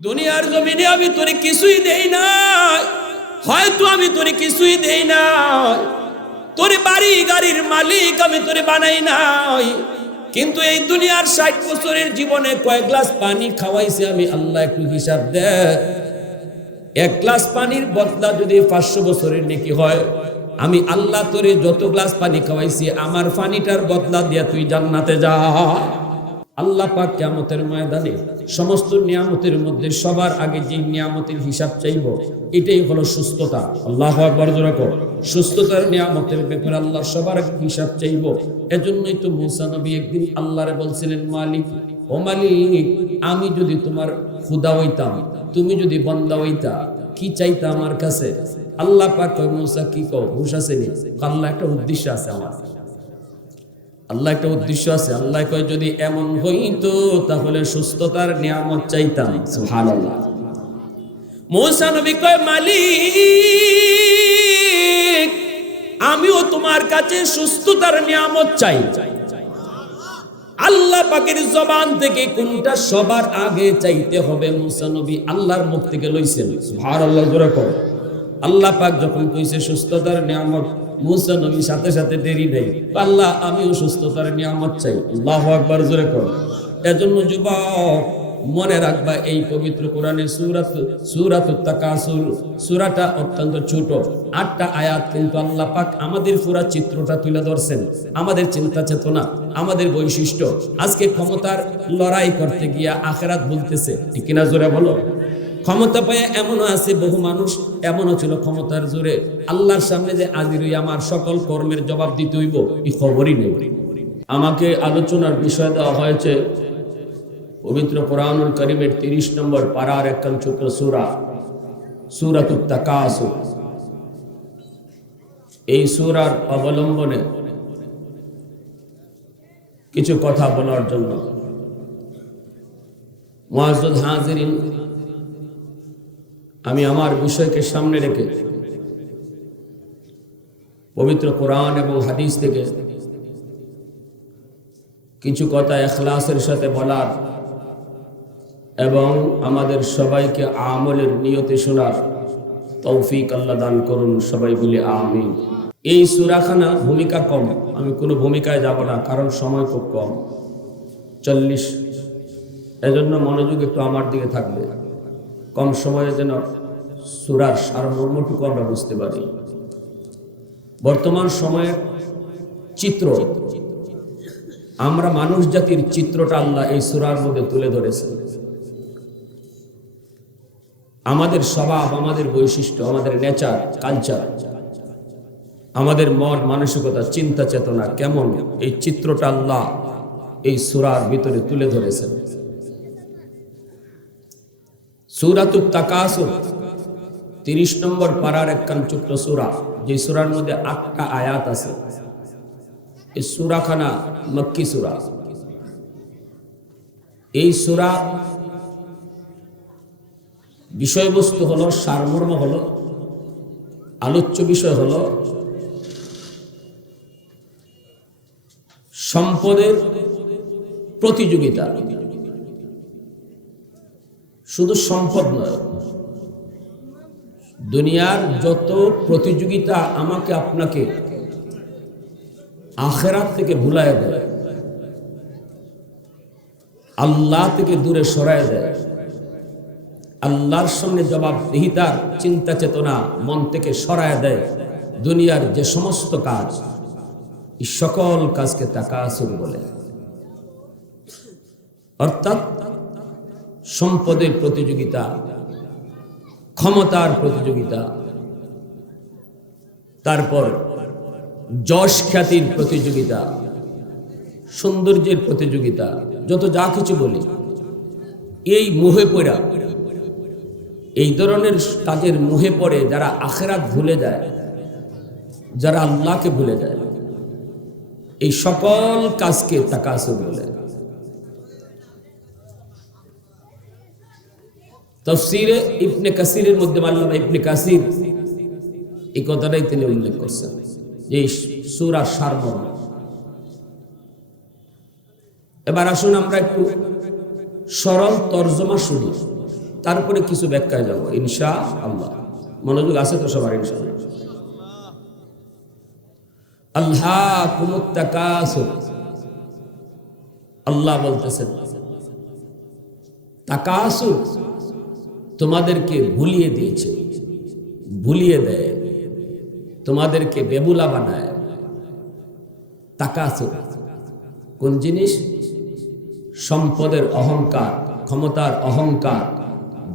দুনিয়ার জমিনে আমি তোরে কিছুই দেই না, হয়তো আমি তোরে কিছুই দেই না, তোরে বাড়ি গাড়ির মালিক আমি তোরে বানাই নাই, কিন্তু এই দুনিয়ার 60 বছরের জীবনে কয় গ্লাস পানি খাওয়াইছি আমি আল্লাহ, একটু হিসাব দে। এক গ্লাস পানির বদলা যদি 500 বছরের নেকি হয়, আমি আল্লাহ তোরে যত গ্লাস পানি খাওয়াইছি আমার পানিটার বদলা দিয়া তুই জান্নাতে যা। আল্লাহ পাক কিয়ামতের ময়দানে সমস্ত নিয়ামতের মধ্যে সবার আগে যে নিয়ামতের হিসাব চাইব এটাই হলো সুস্থতা। আল্লাহু আকবার জোরে কর। সুস্থতার নিয়ামতের ব্যাপারে আল্লাহ সবার আগে হিসাব চাইব। এজন্যই তো মুসা নবী একদিন আল্লাহরে বলছিলেন, মালিক ও মালিক, আমি যদি তোমার খোদা হইতাম, তুমি যদি বান্দা হইতা, কি চাইতা আমার কাছে? আল্লাহ পাক কয়, মুসা কি কও, হুশ আছে নি? আল্লাহ একটা উদ্দেশ্য আছে আমার, আল্লাহ একটা উদ্দেশ্য আছে। আল্লাহ কয়, যদি এমন হইতো তাহলে সুস্থতার নিয়ামত চাইতাম। সুবহানাল্লাহ। মুসা নবী কয়, মালিক আমিও তোমার কাছে সুস্থতার নিয়ামত চাই। আল্লাহ পাকের জবান থেকে কোনটা সবার আগে চাইতে হবে মুসা নবী আল্লাহর মুখ থেকে লইছেন। সুবহানাল্লাহ জোরে কর। আল্লাহ পাক যখন কইছে সুস্থতার নিয়ামত, মুসা নবী সাথে সাথে দেরি নেই, আল্লাহ আমিও সুস্থতার নিয়ামত চাই। আল্লাহু আকবার জোরে কর। এজন্য যুবক মনে রাখবা, এই পবিত্র কোরআনে সূরাতুত তাকাসুর সূরাটা অত্যন্ত ছোট, 8টা আয়াত, কিন্তু আল্লাহ পাক আমাদের পুরা চিত্রটা তুলে ধরছেন, আমাদের চিন্তা চেতনা, আমাদের বৈশিষ্ট্য। আজকে ক্ষমতার লড়াই করতে গিয়া আখিরাত বলতেছে, ঠিক কিনা জোরে বলো। ক্ষমতা পায় এমনও আছে, বহু মানুষ এমনও ছিল ক্ষমতার জোরে আল্লাহর সামনে যে হাজির হই আমার সকল কর্মের জবাব দিতে হইব, এই খবরই নেই। আমাকে আলোচনার বিষয় দেওয়া হয়েছে পবিত্র কোরআনুল কারীমের 30 নম্বর পারার 51 সূরা, সূরাতুত তাকাসুর। এই সূরার অবলম্বনে কিছু কথা বলার জন্য মুআজ্জাজ হাজিরিন, আমি আমার বিষয়কে সামনে রেখে পবিত্র কোরআন এবং হাদিস থেকে কিছু কথা ইখলাসের সাথে বলার এবং আমাদের সবাইকে আমলের নিয়তে শোনার তৌফিক আল্লাহ দান করুন। সবাই বলি আমিন। এই সূরাখানা ভূমিকা কম, আমি কোনো ভূমিকায় যাব না, কারণ সময় খুব কম, 40। এজন্য মনোযোগ একটু আমার দিকে থাকবে, কম সময়ে যেন সূরার সারমর্মটুকু আমরা বুঝতে পারি। বর্তমান সময়ের চিত্র, আমরা মানুষ জাতির চিত্রটা আল্লাহ এই সূরার মধ্যে তুলে ধরেছে। আমাদের স্বভাব, আমাদের বৈশিষ্ট্য, আমাদের নেচার, কালচার, আমাদের মন মানসিকতা, চিন্তা চেতনা কেমন, এই চিত্রটা আল্লাহ এই সূরার ভিতরে তুলে ধরেছেন। সূরাতুত তাকাসুর 30 নম্বর পারার 51 সূরা, যে সূরার মধ্যে 8টা আয়াত আছে। এই সূরাখানা মক্কি সূরা। এই সূরা বিষয়বস্তু হলো, সারমর্ম হলো, আলোচ্য বিষয় হলো সম্পদের প্রতিযোগিতা। শুধু সম্পদ নয়, দুনিয়ার যত প্রতিযোগিতা আমাকে আপনাকে আখিরাত থেকে ভুলায় দেয়, আল্লাহ থেকে দূরে সরায় দেয়, আল্লাহর সামনে জবাবদিহিতার চিন্তা চেতনা মন থেকে সরায় দেয়, দুনিয়ার যে সমস্ত কাজ, এই সকল কাজকে তাকাসুর বলে। অর্থাৎ সম্পদের প্রতিযোগিতা, ক্ষমতার প্রতিযোগিতা, তারপর যশ খ্যাতির প্রতিযোগিতা, সৌন্দর্যের প্রতিযোগিতা, যত যা কিছু বলি, এই মোহে পড়া, এই ধরনের কাজের মোহে পড়ে যারা আখিরাত ভুলে যায়, যারা আল্লাহকে ভুলে যায়, এই সকল কাজকে তাকাসুর বলে। তাফসীরে ইবনে কাসিরের মধ্যে আল্লামা ইবনে কাসির এই কথাটাই তিনি উল্লেখ করছেন, যে সূরার সারমর্ম। এবার আসুন আমরা একটু সরল তর্জমা শুনি, তারপরে কিছু ব্যাখ্যায় যাব ইনশাআল্লাহ। মনোযোগ আছে তো সবার ইনশাআল্লাহ। আলহাকুমুত তাকাসুর, আল্লাহ বলতেছেন তাকাসুর তোমাদেরকে ভুলিয়ে দিয়েছে, ভুলিয়ে দেয়, তোমাদেরকে বেবুলা বানায়। তাকাসুর কোন জিনিস? সম্পদের অহংকার, ক্ষমতার অহংকার,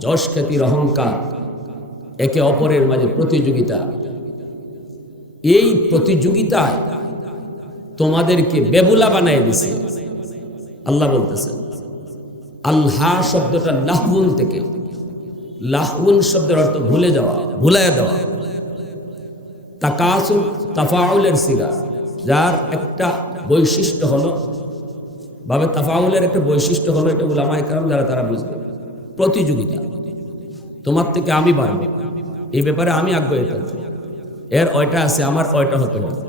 যশ খ্যাতির অহংকার, একে অপরের মাঝে প্রতিযোগিতা। এই প্রতিযোগিতায় তোমাদেরকে বেবুলা বানায় দিছে। আল্লাহ বলতেছেন আল্লাহ শব্দটা লাহউন থেকে, লাহউন শব্দের অর্থ ভুলে যাওয়া, ভুলাইয়া দেওয়া। তাকাসুর তাফাউলের সিগা, যার একটা বৈশিষ্ট্য হলো, ভাবে তাফাউলের একটা বৈশিষ্ট্য হলো, এটা উলামায়ে কেরাম যারা তারা বুঝবে, প্রতিযোগিতা। তোমার থেকে আমি বাড়বো, এই ব্যাপারে আমি আগ্রহী থাকবো। এর ওইটা আছে, আমার ওইটা হতে হবে,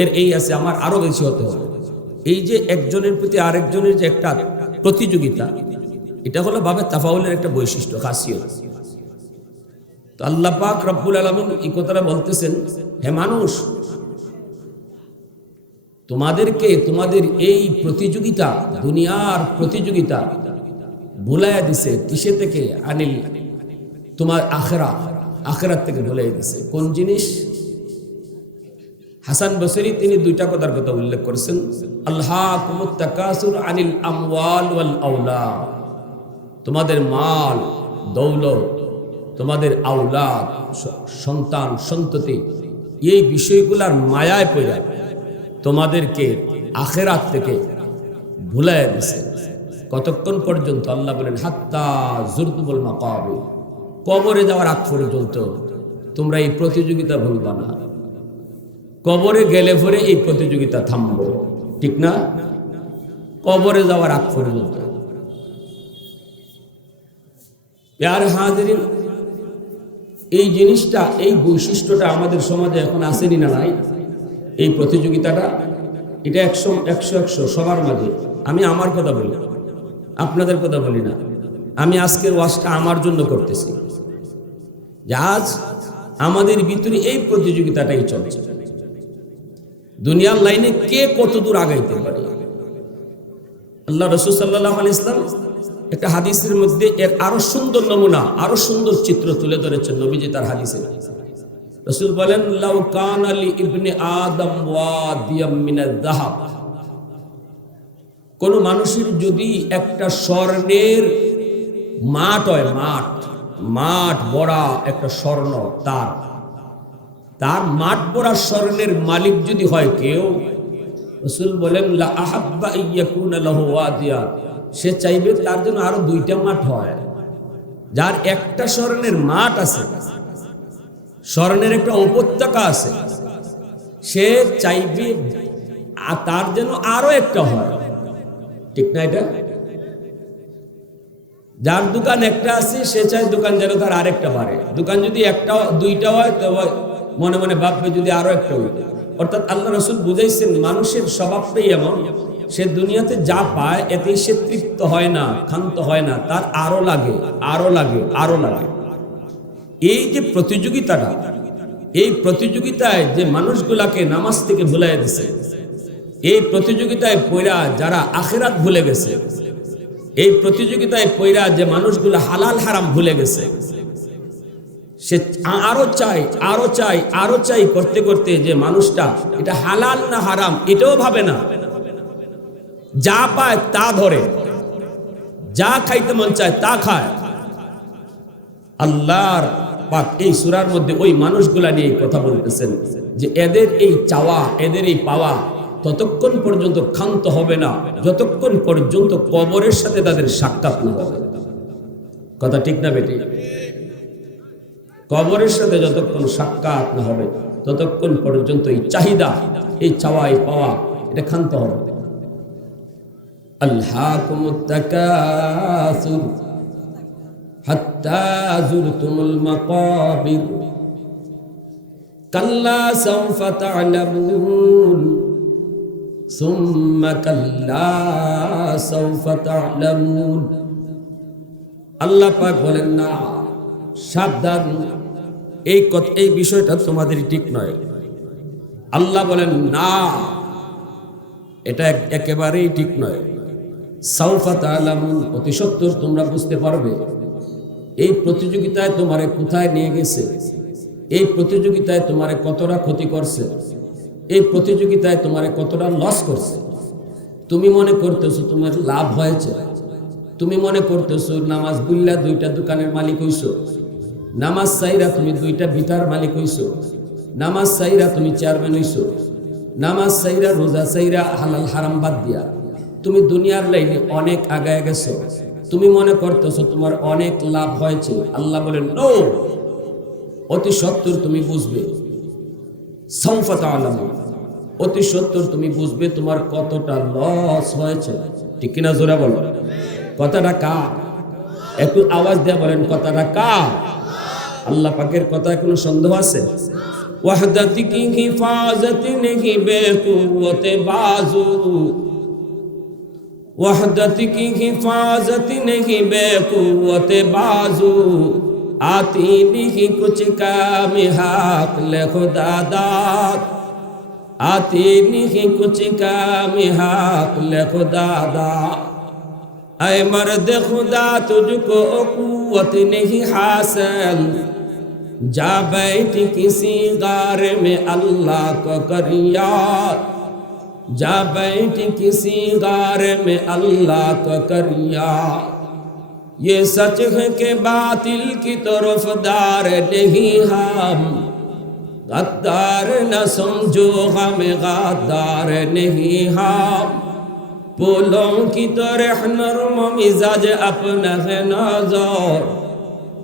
এর এই আছে, আমার আরো বেশি হতে হবে। এই যে একজনের প্রতি আরেকজনের যে একটা প্রতিযোগিতা, এটা হলো ভাবে তাফাউলের একটা বৈশিষ্ট্য, খাসিয়ত। তো আল্লাহ পাক রব্বুল আলামিন এই কথাটা বলতেছেন, হে মানুষ, তোমাদেরকে তোমাদের এই প্রতিযোগিতা, দুনিয়ার প্রতিযোগিতা ভুলাইয়া দিছে। কিসে থেকে? আনিল, তোমার আখিরাত, আখিরাত থেকে ভুলাইয়া দিছে। কোন জিনিস? হাসান বসরি তিনি দুইটা কথার কথা উল্লেখ করেছেন, আলহাকুমুত তাকাসুর আনিল আমওয়াল ওয়াল আওলাদ, তোমাদের মাল দৌলত, তোমাদের আওলাদ, সন্তান সন্ততি, এই বিষয়গুলার মায়ায় পড়ে তোমাদেরকে আখিরাত থেকে ভুলাইয়া দিছে। কতক্ষণ পর্যন্ত? আল্লাহ বলেন হাত্তা যুরতুমুল মাকাবির, কবরে যাওয়ার আগ পর্যন্ত তোমরা এই প্রতিযোগিতা ভুলবা না। কবরে গেলে পরে এই প্রতিযোগিতা থামবো, ঠিক না? কবরে যাওয়ার আগ পর্যন্ত। প্যারে হাজিরিন, এই জিনিসটা, এই বৈশিষ্ট্যটা আমাদের সমাজে এখন আসেনি না নাই? এই প্রতিযোগিতাটা, এটা 100 সবার মাঝে। আমি আমার কথা বলি, আপনাদের কথা বলি না। আমি আজকের ওয়াজটা আমার জন্য করতেছি, যে আজ আমাদের ভিতরে এই প্রতিযোগিতাটাই চলছে। দুনিয়ার লাইনে কে কত দূর আগাইতে পারে। আল্লাহ রাসূল সাল্লাল্লাহু আলাইহি ওয়াসাল্লাম একটা হাদিসের মধ্যে এর আরো সুন্দর নমুনা, আরো সুন্দর চিত্র তুলে ধরেছেন নবীজি তার হাদিসে। রাসূল বলেন, লাউ কানা লি ইবনে আদম ওয়াদিয়াম মিনাজ যাহাব, কোন মানুষের যদি একটা স্বর্ণের মাঠ হয়, মাঠ বড়া একটা স্বর্ণ, তার মাঠ বড়া স্বর্ণের মালিক যদি হয় কেউ, রাসূল বলেন লা আহাব্বা ইয়াকুনা লাহু ওয়াদিয়া, সে চাইবে তার জন্য আরো দুইটা মাঠ হয়। যার একটা স্বর্ণের মাঠ আছে, স্বর্ণের একটা উপত্যকা আছে, সে চাইবে তার যেন আরো একটা হয়, ঠিক না? এটা যার দোকান একটা আছে, সে চাই দোকান যেন তার আরেকটা বাড়ে। দোকান যদি একটা দুইটা হয়, তবে মনে মনে ভাববে যদি আরো একটা হইত। অর্থাৎ আল্লাহ রাসূল বুঝাইছেন, মানুষের স্বভাবটাই এমন, সে দুনিয়াতে যা পায় এতেই সে তৃপ্ত হয় না, ক্ষান্ত হয় না, তার আরো লাগে, আরো লাগে, আরো লাগে। এই যে প্রতিযোগিতাটা, এই প্রতিযোগিতায় যে মানুষগুলাকে নামাজ থেকে ভুলাইয়া দিছে, এই প্রতিযোগিতায় পয়রা যারা আখিরাত ভুলে গেছে, এই প্রতিযোগিতায় পয়রা যে মানুষগুলো হালাল হারাম ভুলে গেছে, সে আরো চাই, আরো চাই, আরো চাই করতে করতে যে মানুষটা এটা হালাল না হারাম এটাও ভাবে না, যা পায় তা ধরে, যা খাইতে মন চায় তা খায়। আল্লাহর পাক এই সূরার মধ্যে ওই মানুষগুলা নিয়ে কথা বলতেছেন যে এদের এই চাওয়া, এদের এই পাওয়া ততক্ষণ পর্যন্ত ক্ষান্ত হবে না যতক্ষণ পর্যন্ত কবরের সাথে তাদের সাক্ষাৎ না হবে। কথা ঠিক না বেটি? কবরের সাথে যতক্ষণ সাক্ষাৎ না হবে ততক্ষণ পর্যন্ত এই চাহিদা, এই চাওয়া, এই পাওয়া এটা ক্ষান্ত হবে। আলহাকুমুত তাকাসুর হাত্তা যুরতুমুল মাকাবির কাল্লা সাওফা তা'লামুন সুম্মা কাল্লা সাওফা তা'লামুন আল্লাহ পাক বলেন না, সাবধান, এই বিষয়টা তোমাদের ঠিক নয়। আল্লাহ বলেন না, এটা একেবারেই ঠিক নয়। সাউফা তাআলামুন, অতি সত্বর তোমরা বুঝতে পারবে। এই প্রতিযোগিতায় তোমারে কোথায় নিয়ে গেছে, এই প্রতিযোগিতায় তোমারে কতটা ক্ষতি করছে, এই প্রতিযোগিতায় তোমারে কতটা লস করছে। তুমি মনে করতেছো তোমার লাভ হয়েছে, তুমি মনে করতেছো নামাজ বুল্লা 2টা দোকানের মালিক হইছো, নামাজ চাইরা তুমি 2টা ভিটার মালিক হইছো, নামাজ চাইরা তুমি চেয়ারম্যান হইছো, নামাজ চাইরা রোজা চাইরা হালাল হারাম বাদ দিয়া তুমি দুনিয়ার লাইনে অনেক আগায় গেছো। তুমি মনে করতেছো তোমার অনেক লাভ হয়েছে। আল্লাহ বলেন নো, অতি সত্বর তুমি বুঝবে। সাউফা তাআলামুন, অতি সত্বর তুমি বুঝবে তোমার কতটা লস হয়েছে। ঠিক কিনা জোরে বলো। কথাটা কার? একটু আওয়াজ দিয়ে বলেন কথাটা কার? আল্লাহ পাকের কথায় কোনো সন্দেহ আছে? ওয়াহদাতি কি হিফাজত নেহি বেকুওয়াতে বাজু, ওয়াহদাতি কি হিফাজত নেহি বেকুওয়াতে বাজু, आती नहीं कुछ काम हाक ले खुदा दाद, आती नहीं कुछ काम हाक ले खुदा दाद। ऐ मर्द खुदा तुझको कुव्वत नहीं हासिल, जा बैठ किसी गार में अल्लाह को कर याद, जा बैठ किसी गार में अल्लाह को कर याद। ये सच है कि बातिल की तरफदार नहीं हम, गद्दार न समझो हमें गद्दार नहीं हम। फूलों की तरह नर्म मिजाज अपना है नजर,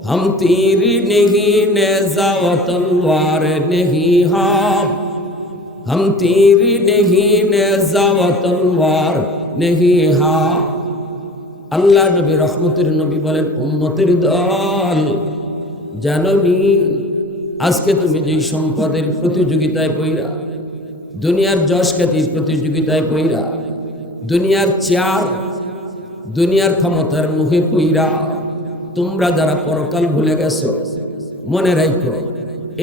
हम तीर नहीं नेज़ा व तलवार नहीं हम तीर नहीं नेज़ा व तलवार नहीं हम। আল্লাহ নবী রহমতের নবী বলেন, উম্মতের দল জানোনি আজকে তুমি যে সম্পদের প্রতিযোগিতায় পইরা, দুনিয়ার যশ খ্যাতির প্রতিযোগিতায় পইরা, দুনিয়ার চেয়ার, দুনিয়ার ক্ষমতার মুখে পইরা তোমরা যারা পরকাল ভুলে গেছো, মনে রাখো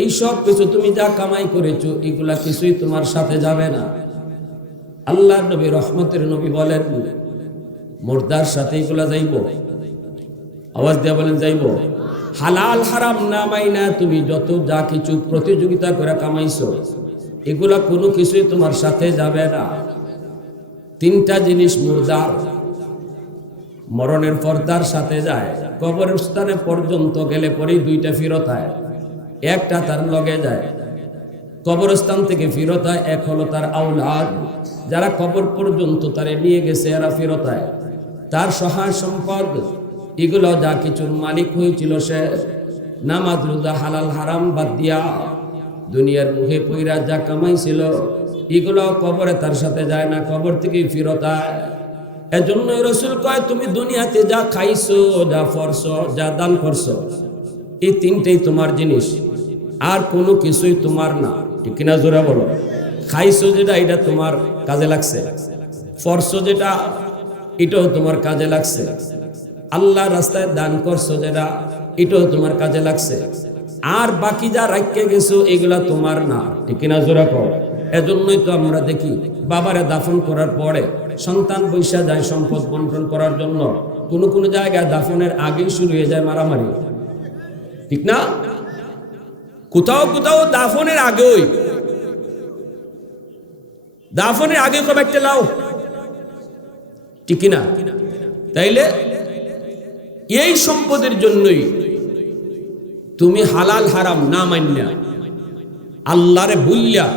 এই সব কিছু তুমি যা কামাই করেছো এগুলা কিছুই তোমার সাথে যাবে না। আল্লাহ নবী রহমতের নবী বলেন, মুর্দার সাথে এগুলা যাইব। আওয়াজ দিয়ে বলেন যাইব। হালাল হারাম না মাইনা তুমি যত যা কিছু প্রতিযোগিতা করে কামাইছো এগুলা কোনো কিছুই তোমার সাথে যাবে না। 3টা জিনিস মুর্দার, মরণের পর্দার সাথে যায়, কবরস্থানে পর্যন্ত গেলে পরেই 2টা ফিরত হয়। একটা তার লগে যায়, কবরস্থান থেকে ফিরত হয়। এক হলো তার আওলাদ, যারা কবর পর্যন্ত তারে নিয়ে গেছে এরা ফিরত হয়। তার সহায় সম্পদ, এগুলো যা কিছুর মালিক হয়েছিল সে নামাজ রোজা হালাল হারাম বাদ দিয়া দুনিয়ার মুখে পইরা যা কামাইছিল এগুলো কবরে তার সাথে যায় না, কবর থেকেই ফিরত হয়। এজন্য রাসূল কয় তুমি দুনিয়াতে যা খাইছো, যা পরছো, যা দান করছো, এই 3টেই তোমার জিনিস, আর কোনো কিছুই তোমার না। ঠিক কিনা জোরে বলো। খাইছো যেটা এটা তোমার কাজে লাগছে, পরছো যেটা এটাও তোমার কাজে লাগছে, আল্লাহ রাস্তায় দান করছো যেটা এটাও তোমার কাজে লাগছে, আর বাকি যা রাখতে গেছো এগুলা তোমার না। ঠিক কিনা জোরে বলো। এজন্যই তো আমরা দেখি বাবারে দাফন করার পরে সন্তান বৈশা যায় সম্পদ বন্টন করার জন্য, কোন কোন জায়গায় দাফনের আগেই শুরু হয়ে যায় মারামারি। ঠিক না? কোথাও কোথাও দাফনের আগেই, দাফনের আগে কবে একটা লাও। ঠিক না? তাইলে এই সম্পদের জন্যই তুমি হালাল হারাম না মানিয়া আল্লাহরে ভুলিয়া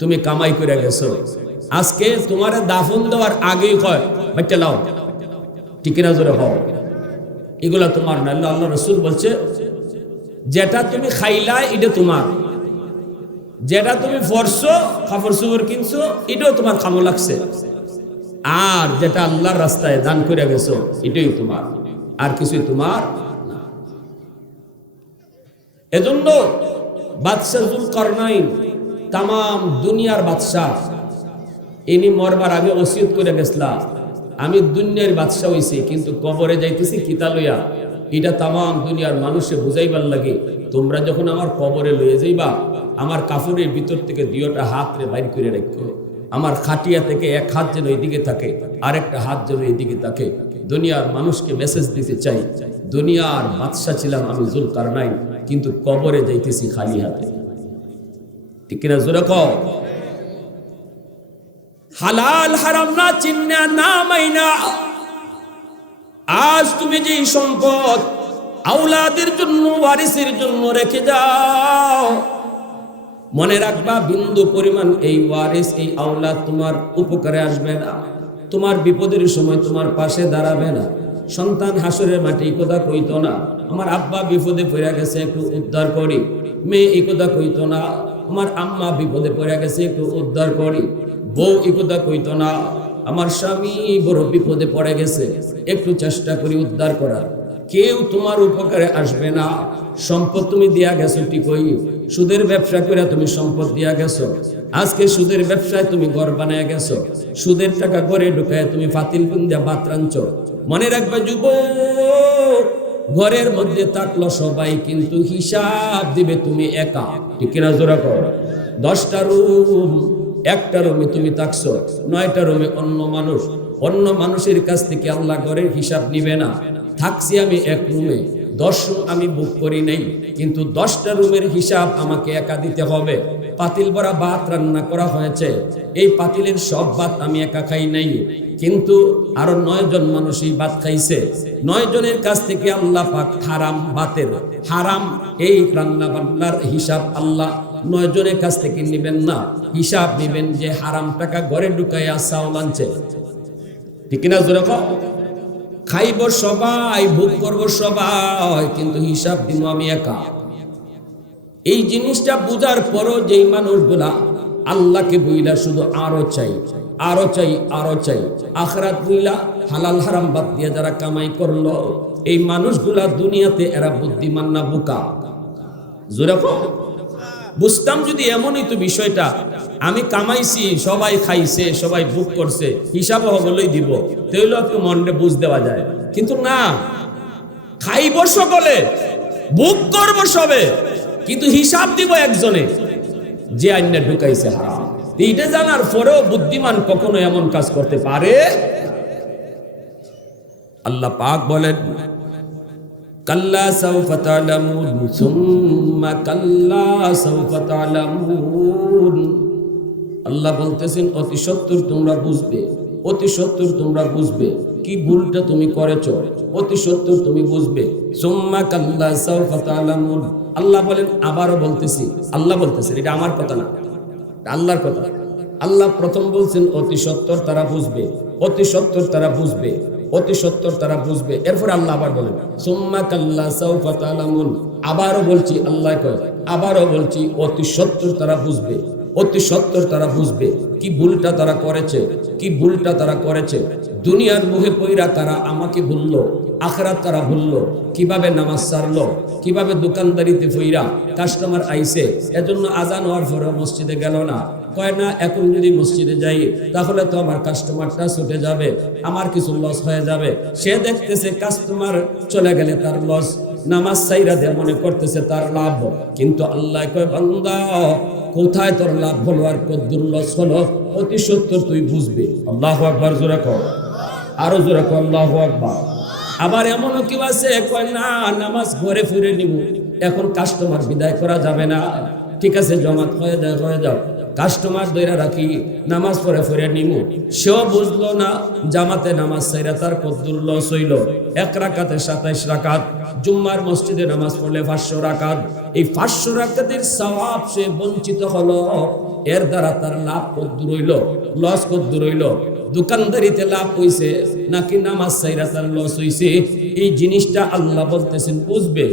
তুমি কামাই করে গেছো। আজকে তোমার দাফন দেওয়ার আগেই কয় বাচ্চা লাও। ঠিক না জোরে হও। এগুলা তোমার না। আল্লাহ রাসূল বলছে যেটা তুমি খাইলা এটা তোমার, যেটা তুমি পরছো কাপড় চোপড় কিনছো এটাও তোমার কামো লাগছে, আর যেটা আল্লাহর রাস্তায় দান করে গেছো এটাই তোমার, আর কিছুই তোমার না। এজন্য বাদশা যুলকারনাইন তাম দুনিয়ার বাদশা, ইনি মরবার আগে ওসিয়ত করে গেছলা আমি দুনিয়ার বাদশা হইছি কিন্তু কবরে যাইতেছি কিতা লইয়া। এটা তামাম দুনিয়ার মানুষে বুঝাইবার লাগে, তোমরা যখন আমার কবরে লইয়া যাইবা আমার কাপড়ের ভিতর থেকে দুইটা হাত রে বাইর করে রাখো, আমার খাটিয়া থেকে এক হাত যেন এইদিকে থাকে আর একটা হাত যেন এইদিকে থাকে। দুনিয়ার মানুষকে মেসেজ দিতে চাই, দুনিয়ার বাদশা ছিলাম আমি জুলকারনাইন, কিন্তু কবরে যাইতেছি খালি হাতে। ঠিক কিনা জোরে কও। হালাল হারাম না চিন্না না মাইনা আজ তুমি যে সম্পদ আওলাদের জন্য ওয়ারিসের জন্য রেখে যাও, মনে রাখবা বিন্দু পরিমাণ এই ওয়ারিস এই আওলাদ তোমার উপকারে আসবে না, তোমার বিপদের সময় তোমার পাশে দাঁড়াবে না। সন্তান হাসরের মাটি কথা কইতো না আমার আব্বা বিপদে পড়ে গেছে একটু উদ্ধার করি, মেয়ে এই কথা কইতো না আমার আম্মা বিপদে পড়ে গেছে একটু উদ্ধার করি, বউ এই কথা কইতো না আমার স্বামী বড় বিপদে পড়ে গেছে একটু চেষ্টা করি উদ্ধার করার। কেউ তোমার উপকারে আসবে না। সম্পদ তুমি দিয়া গেছো ঠিকই, সুদের ব্যবসা করে তুমি সম্পদ দিয়া গেছো, আজকে সুদের ব্যবসায় তুমি ঘর বানায় গেছো, সুদের টাকা ঘরে ঢুকায় তুমি ফাতিল পিন্দা ভাত রাঁধছো। মনে রাখবে যুবক, ঘরের মধ্যে থাকলো সবাই কিন্তু হিসাব দিবে তুমি একা। ঠিক কিনা জোরা কর। 10টা রুম, একটা রুমে তুমি থাকছো, 9টা রুমে অন্য মানুষের কাছ থেকে আল্লাহ ঘরের হিসাব নিবে না। থাকছি আমি এক রুমে, 10 রুম আমি বুক করি নাই, কিন্তু 10টা রুমের হিসাব আমাকে একা দিতে হবে। পাতিল ভরা ভাত রান্না করা হয়েছে, এই পাতিলের সব ভাত আমি একা খাই নাই, কিন্তু আরো 9 জন মানুষ এই ভাত খাইছে। 9 জনের কাছ থেকে আল্লাহ পাক হারাম ভাতের হারাম এই রান্না বান্নার হিসাব আল্লাহ 9 জনের কাছ থেকে নিবেন না, হিসাব নিবেন যে হারাম টাকা ঘরে ঢুকাইয়া চাউল আনছে। ঠিক কিনা জোরে কও। খাইব সবাই, ভোগ করব সবাই, কিন্তু হিসাব দিব আমি একা। এই জিনিসটা বুঝার পরও যেই মানুষগুলা আল্লাহকে বইলা শুধু আরো চাই আরো চাই আরো চাই, আখিরাত বইলা হালাল হারাম বাদ দিয়ে যারা কামাই করলো, এই মানুষগুলা দুনিয়াতে এরা বুদ্ধিমান না বোকা? জোরে কও। বুঝতাম যদি এমনই তো বিষয়টা, আমি কামাইছি সবাই খাইছে সবাই বুক করছে হিসাব হবলেই দিব, তাহলে একটু মনে বুঝ দেওয়া যায়। কিন্তু না, খাইব সকলে বুক করব সবে, কিন্তু হিসাব দিব একজনে যে আইনা ঢুকাইছে হারাম। এইটা জানার পরেও বুদ্ধিমান কখনো এমন কাজ করতে পারে? আল্লাহ পাক বলেন কাল্লা সাউফা তা'লামুন সুম্মা কাল্লা সাউফা তা'লামুন। আল্লাহ বলতেছেন অতি সত্বর তোমরা বুঝবে, অতি সত্বর তোমরা বুঝবে কি ভুলটা তুমি করেছো, অতি সত্বর তুমি বুঝবে। সুম্মা কাল্লা সাউফা তা'লামুন। আল্লাহ বলেন, আবারও বলতেছি, আল্লাহ বলতেছেন, এটা আমার কথা না, আল্লাহর কথা। আল্লাহ প্রথম বলছেন অতি সত্বর তারা বুঝবে, অতি সত্বর তারা বুঝবে, অতি সত্বর তারা বুঝবে। এরপর আল্লাহ আবার বলেন সুম্মা কাল্লা সাউফা তা'লামুন। আবারও বলছি, আল্লাহ কয় আবারও বলছি অতি সত্বর তারা বুঝবে, অতি সত্বর তারা বুঝবে কি ভুলটা তারা করেছে, কি ভুলটা তারা করেছে। দুনিয়ার মুখে পইরা তারা আমাকে ভুললো, আখিরাত তারা ভুললো, কিভাবে নামাজ ছাড়লো, কিভাবে দোকানদারিতে ফইরা কাস্টমার আইছে, এজন্য আজান হওয়ার পরে মসজিদে গেল না। কয় না, এখন যদি মসজিদে যাই তাহলে তো আমার কাস্টমারটা ছুটে যাবে, আমার কিছু লস হয়ে যাবে। সে দেখতেছে কাস্টমার চলে গেলে তার লস, নামাজ ছাইরা দিয়ে মনে করতেছে তার লাভ। কিন্তু আল্লাহ কয় বান্দা, কোথায় তোর লাভ হলো আর কদ্দুর লস হলো, অতি সত্বর তুই বুঝবে। আল্লাহু আকবার জোরে কর, আরো জোরে কর আল্লাহু আকবার। আবার এমনও কেউ আছে কয় না, নামাজ ঘরে ফিরে নিব, এখন কাস্টমার বিদায় করা যাবে না, ঠিক আছে জমাত হয়ে যায়, হয়ে যাও, কাস্টমার দইরা রাখি, নামাজ পড়ে ফিরে নিব। সেও বুঝলো না জামাতে নামাজ ছাইরা তার কদ্দুর লস হইল। 1 রাকাতে 27 রাকাত, জুম্মার মসজিদে নামাজ পড়লে 500 রাকাত, এই 500 রাকাতের সওয়াব সে বঞ্চিত হলো। এর দ্বারা তার লাভ কদ্দুর হইল, লস কদ্দুর হইল? দোকানদারিতে লাভ হইছে নাকি নামাজ ছাইরা তার লস হইছে? এই জিনিসটা আল্লাহ বলতেছেন বুঝবে,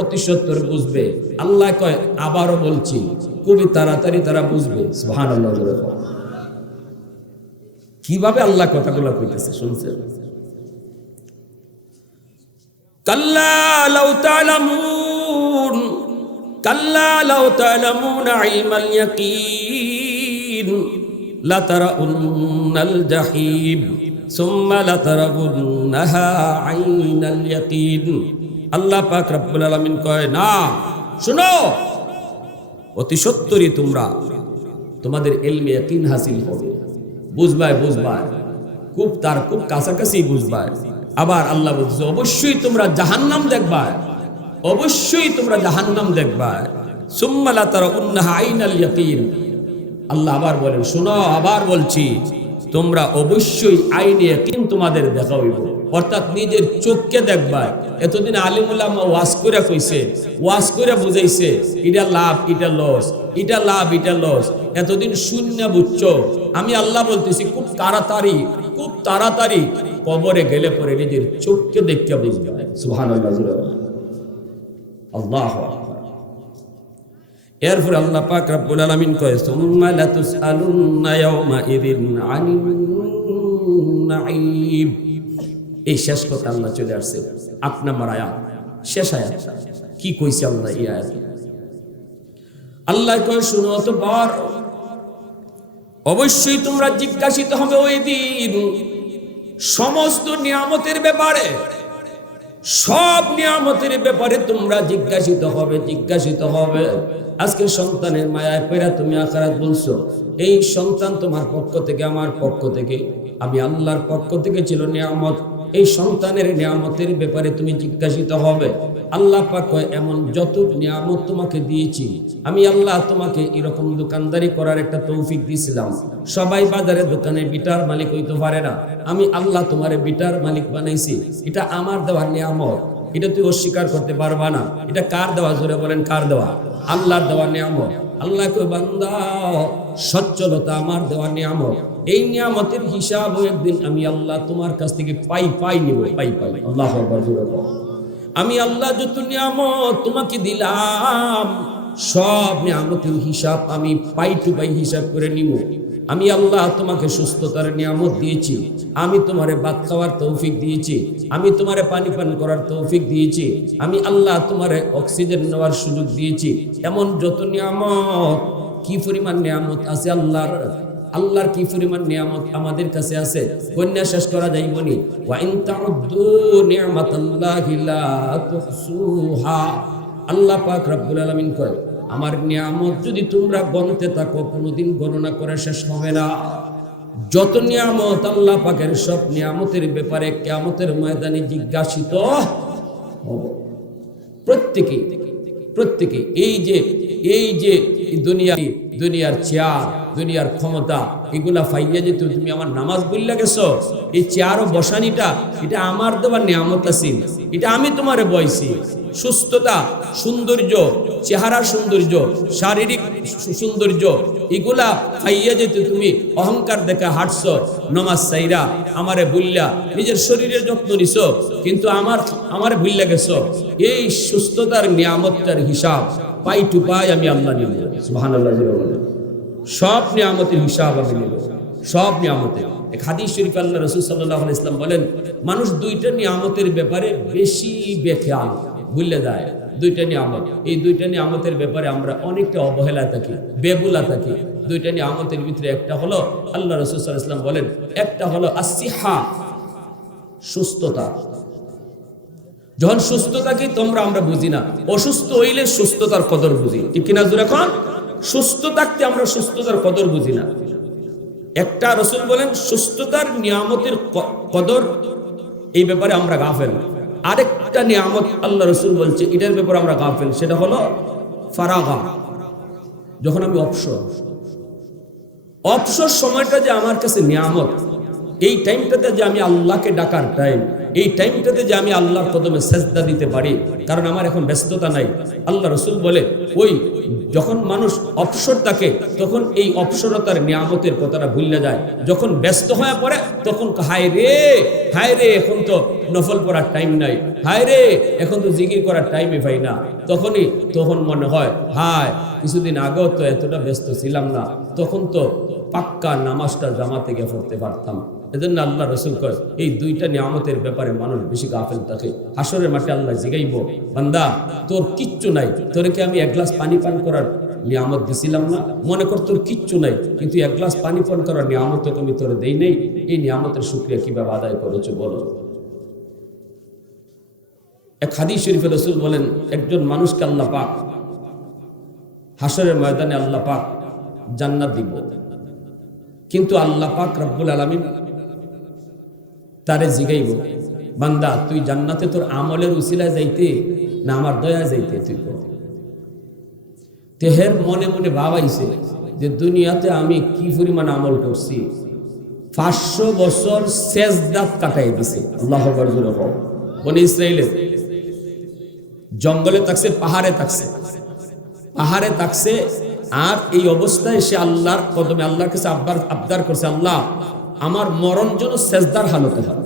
অতি সত্বর বুঝবে। আল্লাহ কয় আবারও বলছি, খুবই তাড়াতাড়ি তারা বুঝবে। সুবহানাল্লাহ। কিভাবে আল্লাহ কথাগুলো কইতেছে শুনছেন? কাল্লা লাউ তা'লামুন, কাল্লা লাউ তা'লামুনা ইলমাল ইয়াকিন লাতারাউন্নাল জাহিম সুম্মা লাতারাবুন্নাহা আইনাল ইয়াকিন। আল্লাহ পাক রব্বুল আলামিন কয়, না শুনো, অতি সত্তরই তোমরা তোমাদের ইলমে ইয়াকিন হাসিল হবে, বুঝবাই খুব কাছাকাছি বুঝবাই। আবার আল্লাহ বলছে অবশ্যই তোমরা জাহান্নাম দেখবা, অবশ্যই তোমরা জাহান্নাম দেখবা। সুম্মা লাতারাউন্নাহা আইনাল ইয়াকিন। আল্লাহ আবার বলেন, শোনো আবার বলছি, তোমরা অবশ্যই আইনে ইয়াকিন তোমাদের দেখা হইব, অর্থাৎ নিজের চোখকে দেখবা। এতদিন আলিম উলামা ওয়াজ করে কইছে, ওয়াজ করে বুঝাইছে, এটা লাভ এটা লস, এটা লাভ এটা লস, এতদিন শূন্য বুঝছো। আমি আল্লাহ বলতেছি খুব তাড়াতাড়ি কবরে গেলে পরে নিজের চোখকে দেখতে বুঝবে। সুবহানাল্লাহ, আল্লাহু আকবার। এরপর আল্লাহ পাক রব্বুল আলামিন কয়, সুম্মা লাতুসআলুন্না ইয়াওমা ইযিন আনিন নাঈম। এই শেষ কথা আল্লাহ চলে আসছে ৮ নম্বর আয়াত, শেষ আয়াত। কি কইছে আল্লাহ এই আয়াতে? আল্লাহ কয়, শুনো তো বার, অবশ্যই তোমরা জিজ্ঞাসিত হবে ওই দিন সমস্ত নিয়ামতের ব্যাপারে, সব নিয়ামতের ব্যাপারে তোমরা জিজ্ঞাসিত হবে। আজকে সন্তানের মায়ায় পেরা তুমি আখিরাত বলছো, এই সন্তান তোমার পক্ষ থেকে আমার পক্ষ থেকে আমি আল্লাহর পক্ষ থেকে ছিল নিয়ামত, এই সন্তানের নিয়ামতের ব্যাপারে তুমি জিজ্ঞাসিত হবে। আল্লাহ পাক কয়, এমন যত নিয়ামত তোমাকে দিয়েছি আমি আল্লাহ তোমাকে এরকম দোকানদারি করার একটা তৌফিক দিয়েছিলাম। সবাই বাজারে দোকানে বিটার মালিক হইতে পারে না, আমি আল্লাহ তোমারে বিটার মালিক বানাইছি, এটা আমার দেওয়া নিয়ামত, এটা তুই অস্বীকার করতে পারবা না। এটা কার দেওয়া? জোরে বলেন, কার দেওয়া? আল্লাহর দেওয়া নিয়ামত। আল্লাহ কয়, বান্দা সচ্ছলতা আমার দেওয়া নিয়ামত, এই নিয়ামতের হিসাব একদিন আমি আল্লাহ তোমার কাছ থেকে পাই নিব। আল্লাহু আকবার। আমি আল্লাহ যত নিয়ামত তোমাকে দিলাম সব নিয়ামতের হিসাব আমি পাই টু পাই হিসাব করে নিব। আমি আল্লাহ তোমাকে সুস্থতার নিয়ামত দিয়েছি, আমি তোমারে ভাত খাওয়ার তৌফিক দিয়েছি, আমি তোমারে পানি পান করার তৌফিক দিয়েছি, আমি আল্লাহ তোমারে অক্সিজেন নেওয়ার সুযোগ দিয়েছি। এমন যত নিয়ামত, কি পরিমাণ নিয়ামত আছে আল্লাহর কি পরিমাণ নিয়ামত আমাদের কাছে আছে, কন্যা শেষ করা যাইবনি। ওয়া ইন তাউদ্দু নি'মাতাল্লাহি লা তুহসুহা। আল্লাহ পাক রব্বুল আলামিন কয়, আমার নিয়ামত যদি তোমরা গণতে থাকো কোনোদিন গণনা করে শেষ হবে না। যত নিয়ামত আল্লাহ পাকের, সব নিয়ামতের ব্যাপারে কিয়ামতের ময়দানে জিজ্ঞাসিত হব প্রত্যেকে। এই যে দুনিয়ার চেয়ার, দুনিয়ার ক্ষমতা, এগুলা ফাইয়া যে তুমি আমার নামাজ বললা গেছো, এই চেয়ার ও বসানিটা এটা আমার দেওয়ার নিয়ামত আছে, এটা আমি তোমারে বইছি। সুস্থতা, সৌন্দর্য, চেহারার সৌন্দর্য, শারীরিক সৌন্দর্য, এগুলা ফাইয়া যে তুমি অহংকার দেখা হাঁটছো, নামাজ সাইরা আমারে ভুললা নিজের শরীরের যত্ন নিছো, কিন্তু আমারে ভুললা গেছো। এই সুস্থতার নিয়ামতটার হিসাব পাই টু পাই আমি আল্লাহ নিব। সুবহানাল্লাহ। সব নিয়ামতের হিসাব আমি নিব, সব নিয়ামতের। এক হাদিস শরীফ আল্লাহ রাসূল সাল্লাল্লাহু আলাইহি ওয়াসাল্লাম বলেন, মানুষ দুইটা নিয়ামতের ব্যাপারে বেশি বেখেয়াল, ভুলে যায়। দুইটা নিয়ামত, এই দুইটা নিয়ামতের ব্যাপারে আমরা অনেকটা অবহেলা থাকি, বেবুলা থাকি। দুইটা নিয়ামতের ভিতরে একটা হলো, আল্লাহ রাসূল সাল্লাল্লাহু আলাইহি ওয়াসাল্লাম বলেন, একটা হলো আসিহা, সুস্থতা। যখন সুস্থ থাকি তোমরা আমরা বুঝি না, অসুস্থ হইলে সুস্থতার কদর বুঝি, ঠিক কিনা? যখন সুস্থ থাকতে আমরা সুস্থতার কদর বুঝি না। একটা রাসূল বলেন সুস্থতার নিয়ামতের কদর, এই ব্যাপারে আমরা গাফেল। আরেকটা নিয়ামত আল্লাহ রাসূল বলছে এটার ব্যাপারে আমরা গাফেল, সেটা হলো ফারাগা। যখন আমি অবসর সময়টা যে আমার কাছে নিয়ামত, এই টাইমটাতে যে আমি আল্লাহকে ডাকার টাইম, এই টাইমটাতে যে আমি আল্লাহর কদমে সেজদা দিতে পারি, কারণ আমার এখন ব্যস্ততা নাই। আল্লাহ রাসূল বলে ওই যখন মানুষ অবসর থাকে তখন এই অবসরতার নিয়ামতের কথাটা ভুলে যায়। যখন ব্যস্ত হয়ে পড়ে তখন হায় রে এখন তো নফল পড়ার টাইম নাই, হায় রে এখন তো জিকির করার টাইমই পাই না। তখন মনে হয় হায় কিছুদিন আগেও তো এতটা ব্যস্ত ছিলাম না, তখন তো পাক্কা নামাজটা জামাতে গিয়ে পড়তে পারতাম। এজন্য আল্লাহ রাসূল কয় এই দুইটা নিয়ামতের ব্যাপারে মানুষ বেশি গাফেল থাকে। হাসরের মাঠে আল্লাহ জিগাইব, বান্দা তোর কিচ্ছু নাই, তোরে কি আমি এক গ্লাস পানি পান করার নিয়ামত দিছিলাম না? মনে কর তোর কিচ্ছু নাই, কিন্তু এক গ্লাস পানি পান করার নিয়ামত তুমি তোর দেই নেই। এই নিয়ামতের শুকরিয়া কিভাবে আদায় করেছো বলো? এক হাদিস শরীফে রাসূল বলেন, একজন মানুষকে আল্লাহ পাক হাসরের ময়দানে আল্লাহ পাক জান্নাত দিব, কিন্তু আল্লাহ পাক রব্বুল আলামিন তারে জিগাইব, বান্দা তুই জান্নাতে তোর আমলের উসিলায় যাইতে না আমার দয়া যাইতে? তুই কর। তেহের মনে মনে ভাবাইছে যে দুনিয়াতে আমি কি পরিমাণ আমল করছি। 500 বছর সেজদাত কাটাই দিছে। আল্লাহু আকবার জোরে বল। বনি ইসরাইলের জঙ্গলে থাকছে, পাহাড়ে থাকছে, পাহাড়ে থাকছে, আর এই অবস্থায় সে আল্লাহর কদমে আল্লাহর কাছে আবদার করছে, আল্লাহ আমার মরণ যেন সেজদার হালতে হয়।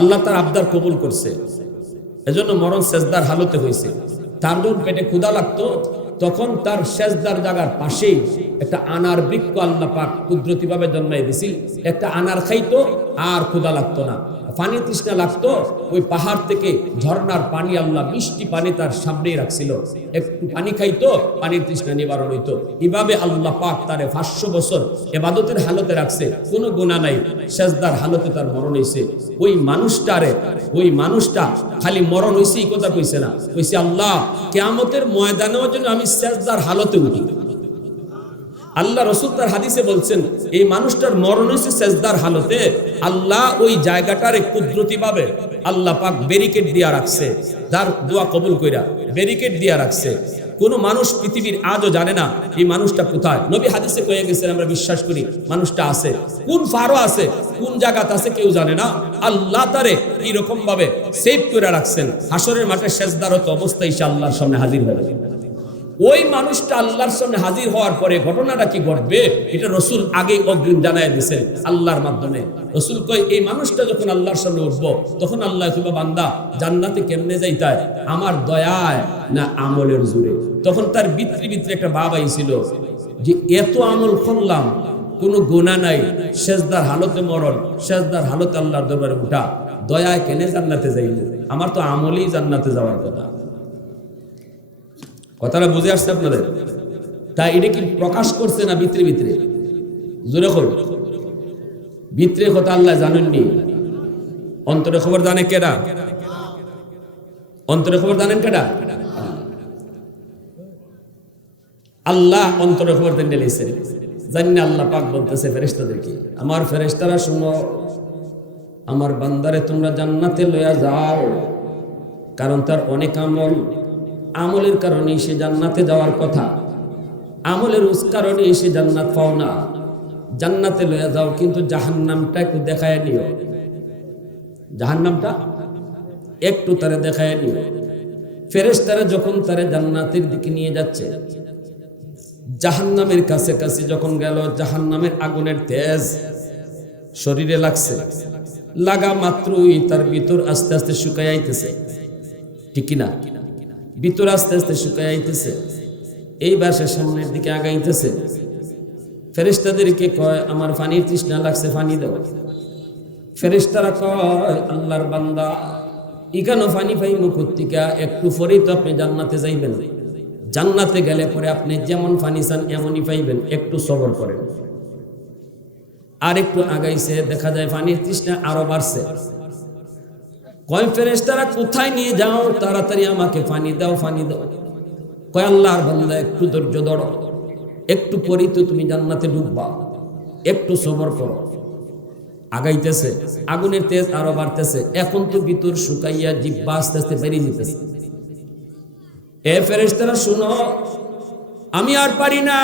আল্লাহ তার আবদার কবুল করছে, এজন্য মরণ সেজদার হালতে হয়েছে। তার যখন পেটে ক্ষুধা লাগতো, তখন তার সেজদার জায়গার পাশেই একটা আনার বৃক্ষ আল্লাহ পাক কুদরতি ভাবে জন্মাই দিছিল। একটা আনার খাইতো আর ক্ষুধা লাগতো না। পানি তৃষ্ণা লাগতো, ওই পাহাড় থেকে ঝর্ণার পানি আল্লাহ মিষ্টি পানি তার সামনেই রাখছিল, একটু পানি খাইতো, পানির তৃষ্ণা নিবারণ হইতো। এভাবে আল্লাহ পাক তারে 500 বছর ইবাদতের হালতে রাখছে, কোনো গুনাহ নাই, সেজদার হালতে তার মরণ হইছে। ওই মানুষটা খালি মরণ হইছে এই কথা কইছে না, কইছে আল্লাহ কিয়ামতের ময়দানেও যেন আমি সেজদার হালতে উঠি। আল্লাহ রাসূল তার হাদিসে বলছেন, এই মানুষটার মরণ হয়েছে সেজদার হালতে। আল্লাহ ওই জায়গাটারে কুদরতি ভাবে আল্লাহ পাক ব্যারিকেড দিয়া রাখছে, তার দোয়া কবুল কইরা ব্যারিকেড দিয়া রাখছে। কোন মানুষ পৃথিবীর আজও জানে না এই মানুষটা কোথায়। নবী হাদিসে কয়ে গেছেন, আমরা বিশ্বাস করি মানুষটা আছে, কোন ফারো আছে, কোন জায়গাতে আছে কেউ জানে না। আল্লাহ তারে এরকম ভাবে সেভ করে রাখছেন, হাসরের মাঠে সেজদারত অবস্থায় সে আল্লাহর সামনে হাজির হবে। ওই মানুষটা আল্লাহর সামনে হাজির হওয়ার পরে ঘটনাটা কি ঘটবে এটা রাসূল আগেই অগ্রিম জানায় দিয়েছেন আল্লাহর মাধ্যমে। রাসূল কয়, এই মানুষটা যখন আল্লাহর সামনে উঠবো, তখন আল্লাহ কইবা, বান্দা জান্নাতে কেমনে যাইতায়, আমার দয়ায় না আমলের জোরে? তখন তার ভিতরে একটা ভাব আইছিল যে এত আমল করলাম, কোনো গুনাহ নাই, সেজদার হালতে মরণ, সেজদার হালতে আল্লাহর দরবারে উঠা, দয়ায় কেনে জান্নাতে যাইব? আমার তো আমলেই জান্নাতে যাওয়ার কথা। কথাটা বুঝে আসছে আপনাদের? তাই এটা কি প্রকাশ করছে না ভিতরে ভিতরে? জোরে কই, ভিতরে কথা আল্লাহ জানেননি, অন্তরে খবর জানে কেডা? অন্তরে খবর জানেন কেডা? আল্লাহ অন্তরে খবর দেন দিয়েছে। জানি আল্লাহ পাক বলতেছে ফেরেশতাদেরকে, আমার ফেরেশতারা শুনো, আমার বান্দারে তোমরা জান্নাতে লইয়া যাও, কারণ তার অনেক আমলের কারণে সে জান্নাতে যাওয়ার কথা, আমলের কারণে সে জান্নাত পাও না। জান্নাতে লইয়া যাও, কিন্তু জাহান্নামটা একটু দেখায় নিও, জাহান্নামটা একটু তারে দেখায় নিও। ফেরেশতারা যখন তারে জান্নাতের দিকে নিয়ে যাচ্ছে, জাহান্নামের কাছে কাছে যখন গেল, জাহান্নামের আগুনের তেজ শরীরে লাগছে, লাগা মাত্রই তার ভিতর আস্তে আস্তে শুকায় আইতেছে, ঠিক কিনা? ভিতর আস্তে আস্তে শুকায় আইতেছে, এই বাসের সামনের দিকে আগাইতেছে। ফেরেশতাদেরকে কয়, আমার পানির তৃষ্ণা লাগছে, পানি দাও। ফেরেশতারা কয়, আল্লাহর বান্দা ইখানো পানি পাইমু কর্তিকা, একটু পরেই তো আপনি জান্নাতে যাইবেন, জান্নাতে গেলে পরে আপনি যেমন পানি চান এমনই পাইবেন, একটু সবর করেন। আর একটু আগাইছে, দেখা যায় পানির তৃষ্ণা আরো বাড়ছে। কয় ফেরেশতারা কোথায় নিয়ে যাও, তাড়াতাড়ি আমাকে পানি দাও, পানি দাও। কয় আল্লাহর বান্দা একটু ধৈর্য ধরো, একটু পরেই তো তুমি জান্নাতে ঢুকবা, একটু সবর করো। আগাইতেছে, আগুনের তেজ আরো বাড়তেছে, এখন তো ভিতর শুকাইয়া জিহ্বা আস্তে আস্তে বেরিয়ে যেতেছে। এ ফেরেশতারা শুনো, আমি আর পারি না,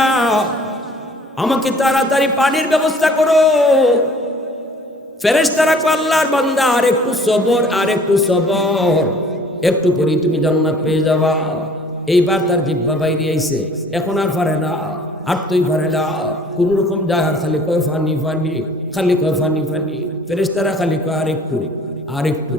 আমাকে তাড়াতাড়ি পানির ব্যবস্থা করো। ফেরেশতারা কয় আল্লাহর বান্দা আর একটু সবর, আর একটু সবর, একটু করেই তুমি জান্নাত পেয়ে যাবা। এইবার তার জিহ্বা বাইরে আইছে, এখন আর পারে না, হাঁটতেই পারে না, কোন রকম যায়, আর খালি কয় ফানি ফানি, খালি কয় ফানি ফানি। ফেরেশতারা খালি কয় আর একটু, আর একটু,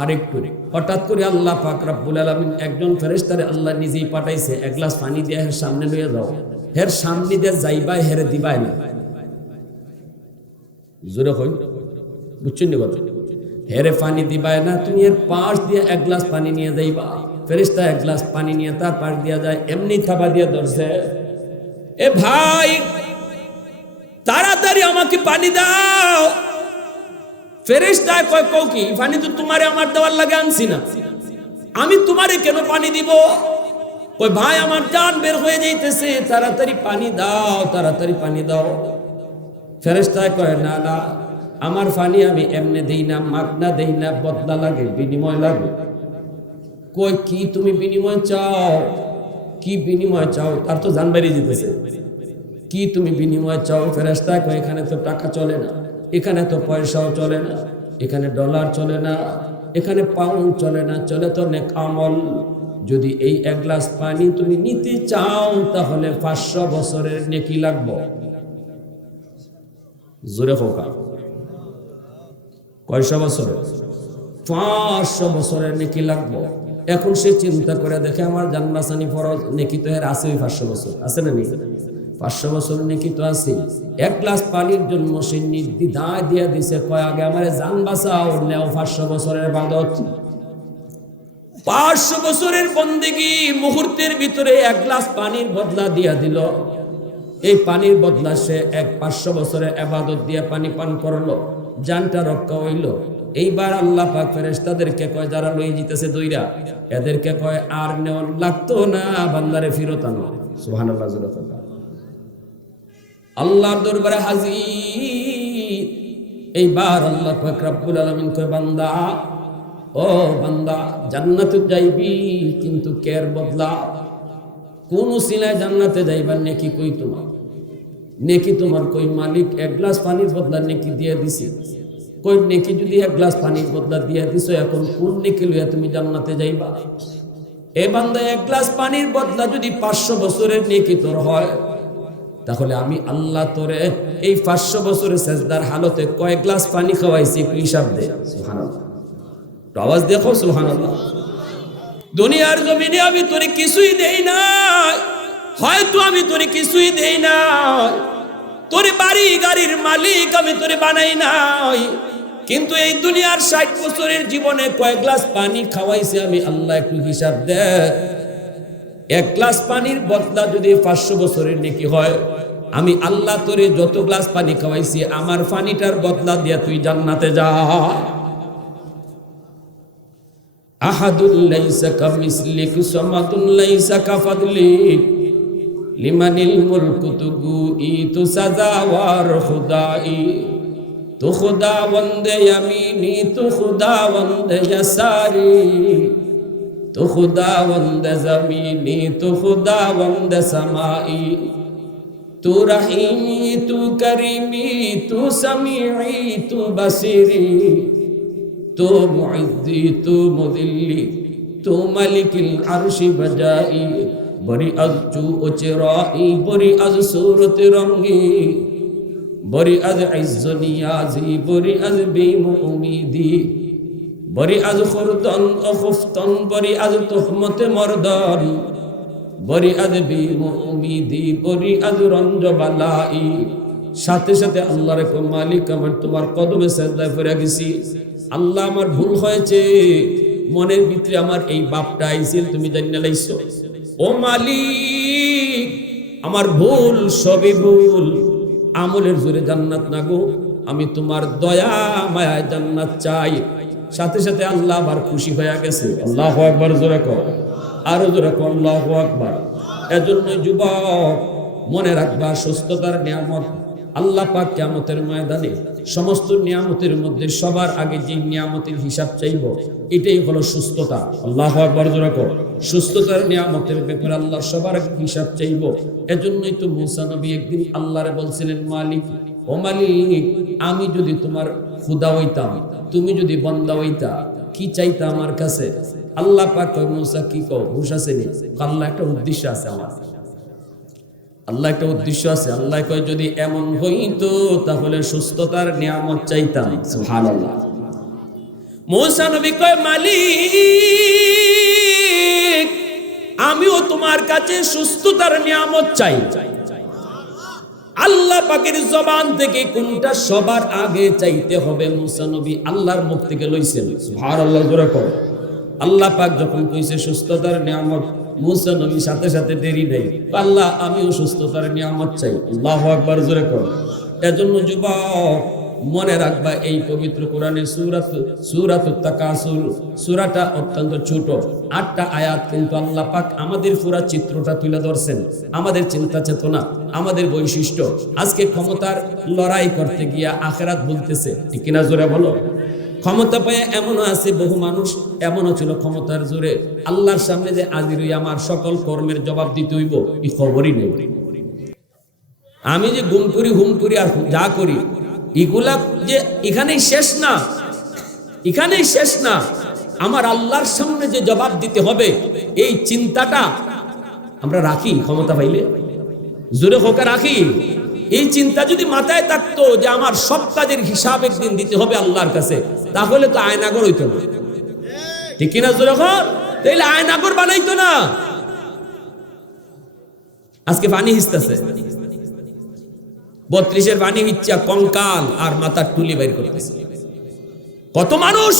আর একটু। হঠাৎ করে আল্লাহ পাক রব্বুল আলামিন একজন ফেরেশতারে আল্লাহ নিজেই পাঠাইছে, এক গ্লাস পানি দিয়ে হের সামনে লইয়া যাও, হের সামনে দিয়ে যাইবাই, হেরে দিবাই না। জোরে কই, বুঝছেন নি কথা? হেরে পানি দিবাই না, তুমি এর পাশ দিয়ে এক গ্লাস পানি নিয়ে যাইবা। ফেরেশতা এক গ্লাস পানি নিয়ে তার পাশ দিয়া যায়, এমনি থাবা দিয়ে ধরছে, এ ভাই তাড়াতাড়ি আমাকে পানি দাও। ফেরেশতা কয় কও কি, পানি তো তোমারে আমার দেওয়ার লাগে আনছি না, আমি তোমারে কেন পানি দিব? কই ভাই আমার জান বের হয়ে যাইতেছে, তাড়াতাড়ি পানি দাও, তাড়াতাড়ি পানি দাও। ফেরেশতা কয় না না, আমার পানি আমি এমনি দেই না, মাগনা দেই না, বদলা লাগে, বিনিময় লাগে। কই কি তুমি বিনিময় চাও? কি বিনিময় চাও? তার তো জান বেরিয়ে যেতেছে। কি তুমি বিনিময় চাও? ফেরেশতা কয় এখানে তো টাকা চলে না, এখানে তো পয়সাও চলে না, এখানে ডলার চলে না, এখানে পাউন্ড চলে না, চলে তো নেক আমল। যদি এই এক গ্লাস পানি তুমি নিতে চাও তাহলে 500 বছরের নেকি লাগবে। জোরে হোকা, কয়শো বছরের? 500 বছরের নেকি লাগবে। এখন সে চিন্তা করে দেখে আমার জানবাসানি ফরজ, নেকি তো এর আছে, ওই 500 বছর আছে না নেই? 500 বছর নেকি তো আছে। এক গ্লাস পানির জন্য সে নির্দ্বিধায় দিয়ে দিছে, কয় আগে আমার জান বাঁচাও, নেও 500 বছরের ইবাদত। 500 বছরের বন্দেগী মুহূর্তের ভিতরে এক গ্লাস পানির বদলা দিয়া দিল। এই পানির বদলা সে 500 বছরের ইবাদত দিয়ে পানি পান করলো, জানটা রক্ষা হইল। এইবার আল্লাহ পাক ফেরেশতাদেরকে কয়, যারা লই জিতেছে দইরা, এদেরকে কয় আর নেওয়ার লাগতো না, বান্দারে ফেরত আনো। সুবহানাল্লাহ। আল্লাহর দরবারে হাজির। এইবার আল্লাহ পাক রব্বুল আলামিন কয়, বান্দা ও বান্দা, জান্নাতে যাইবি কিন্তু কের বদলা, কোন উসিলায় জান্নাতে যাইবার নেকি কই তোমার? নেকি তোমার কই? মালিক এক গ্লাস পানির বদলা নেকি দিয়ে দিছি। কই নেকি যদি এক গ্লাস পানির বদলা দিয়ে দিছো, এখন কোন নেকি লইয়া তুমি জান্নাতে যাইবা? এ বান্দা, এক গ্লাস পানির বদলা যদি 500 বছরের নেকি তোর হয়, তাহলে আমি আল্লাহ তোরে এই 500 বছরের সেজদার হালতে কয় গ্লাস পানি খাওয়াইছি একটু হিসাব দে। সুবহানাল্লাহ, আওয়াজ দেখো সুবহানাল্লাহ। দুনিয়ার জমিনে আমি তোরে কিছুই দেই না, হয়তো আমি তোরে কিছুই দেই না, তোরে বাড়ি গাড়ির মালিক আমি তোরে বানাই নাই, কিন্তু এই দুনিয়ার 60 বছরের জীবনে কয় গ্লাস পানি খাওয়াইছি আমি আল্লাহ, একটু হিসাব দে। এক গ্লাস পানির বদলা যদি 500 বছরের নেকি হয়, আমি আল্লাহ তোরে যত গ্লাস পানি খাওয়াইছি আমার পানিটার বদলা দিয়া তুই জান্নাতে যা। আহাদুল লাইসা কামিসলিক সামাদুল লাইসা কাফাদলিক লিমানিল মুলকু তুগুই তু সাজাওয়ার খুদাই, তু খুদাওয়ান্দ ইয়ামিনি তু খুদাওয়ান্দ ইয়াসারি, তু খুদাওয়ান্দ জমিনি তু খুদাওয়ান্দ সামাই, তু রহিমি তু করিমি তু সামিঈ তু বসিরি, তু মুইজ্জি তু মুদিল্লি তু মালিকিল আরশি বজাই, বরি আজ চু উচরাই বরি আজ সূরত রঙ্গি, বরি আজ ইজ্জ নিয়াজি বরি আজ বেউমিদি, বরি আজ খুরদন ও খুফতন বরি আজ তুহমত মরদন, বরি আজ বেউমিদি বরি আজ রঞ্জ বালাই। সাথে সাথে আল্লাহর কো, মালিক আমার তোমার কদমে সিজদায় পড়ে গেছি, আল্লাহ আমার ভুল হয়েছে, মনের ভিতরে আমার এই বাপটা আইছিল, তুমি জানিয়ে লাইছো। ও মালিক আমার ভুল, সবই ভুল, আমলের জোরে জান্নাত না গো, আমি তোমার দয়া মায়া জান্নাত চাই। সাথে সাথে আল্লাহ আবার খুশি হয়ে গেছে। আল্লাহু আকবার, জোরে কর, আরো জোরে কর, আল্লাহু আকবার। এজন্য যুবক মনে রাখবা, সুস্থতার নিয়ামত আল্লাহ পাক কিয়ামতের ময়দানে সমস্ত নিয়ামতের মধ্যে সবার আগে যে নিয়ামতের হিসাব চাইব এটাই হলো সুস্থতা। আল্লাহু আকবার, জোরে কর। সুস্থতার নিয়ামতের ব্যাপারে আল্লাহ সবার আগে হিসাব চাইব। এজন্যই তো মুসা নবী একদিন আল্লাহরে বলছিলেন, মালিক ও মালিক, আমি যদি তোমার খুদা হইতাম, তুমি যদি বান্দা হইতা, কি চাইতা আমার কাছে? আল্লাহ পাক কয়, মুসা কি কও, হুশ আছে নি? আল্লাহ একটা উদ্দেশ্য আছে আমার, আল্লাহ একটা উদ্দেশ্য আছে। আল্লাহ কয়, যদি এমন হইতো তাহলে সুস্থতার নিয়ামত চাইতাম। সুবহানাল্লাহ। মুসা নবী কয়, মালিক আমিও তোমার কাছে সুস্থতার নিয়ামত চাই। আল্লাহ পাকের জবান থেকে কোনটা সবার আগে চাইতে হবে মুসা নবী আল্লাহর মুখ থেকে লইছেন। সুবহানাল্লাহ, জোরে কর। আল্লাহ পাক যখন কইছে সুস্থতার নিয়ামত, মুসা নবী সাথে সাথে দেরি নেই, আল্লাহ আমি অসুস্থতার নিয়ামত চাই। আল্লাহু আকবার, জোরে কর। এজন্য যুবক মনে রাখবা, এই পবিত্র কোরআনে সূরাতুত তাকাসুর সূরাটা অত্যন্ত ছোট, 8টা আয়াত, কিন্তু আল্লাহ পাক আমাদের পুরা চিত্রটা তুলে ধরছেন, আমাদের চিন্তা চেতনা, আমাদের বৈশিষ্ট্য। আজকে ক্ষমতার লড়াই করতে গিয়া আখিরাত বলতেছে, ঠিক কিনা জোরে বলো। ক্ষমতা পেয়ে এমনও আছে, বহু মানুষ এমনও ছিল ক্ষমতার জোরে আল্লাহর সামনে যে হাজির হই আমার সকল কর্মের জবাব দিতে হইব, এই খবরই নেই। আমি যে গুম করি, হুম করি, আর যা করি, এগুলা যে এখানেই শেষ না, এখানেই শেষ না। আমার আল্লাহর সামনে যে জবাব দিতে হবে, এই চিন্তাটা আমরা রাখি। ক্ষমতা পাইলে জোরে হোক রাখি। এই চিন্তা যদি মাথায় থাকতো যে আমার সব কাজের হিসাব একদিন দিতে হবে আল্লাহর কাছে, তাহলে তো আয়নাগর হইতো না, ঠিক কিনা জোরে হোক। তাইলে আয়নাগর বানাইতো না। আজকে পানি হিসতেছে, 32-এর পানি হিচ্ছা কঙ্কাল আর মাথার টুলি বাইর করতেছে। কত মানুষ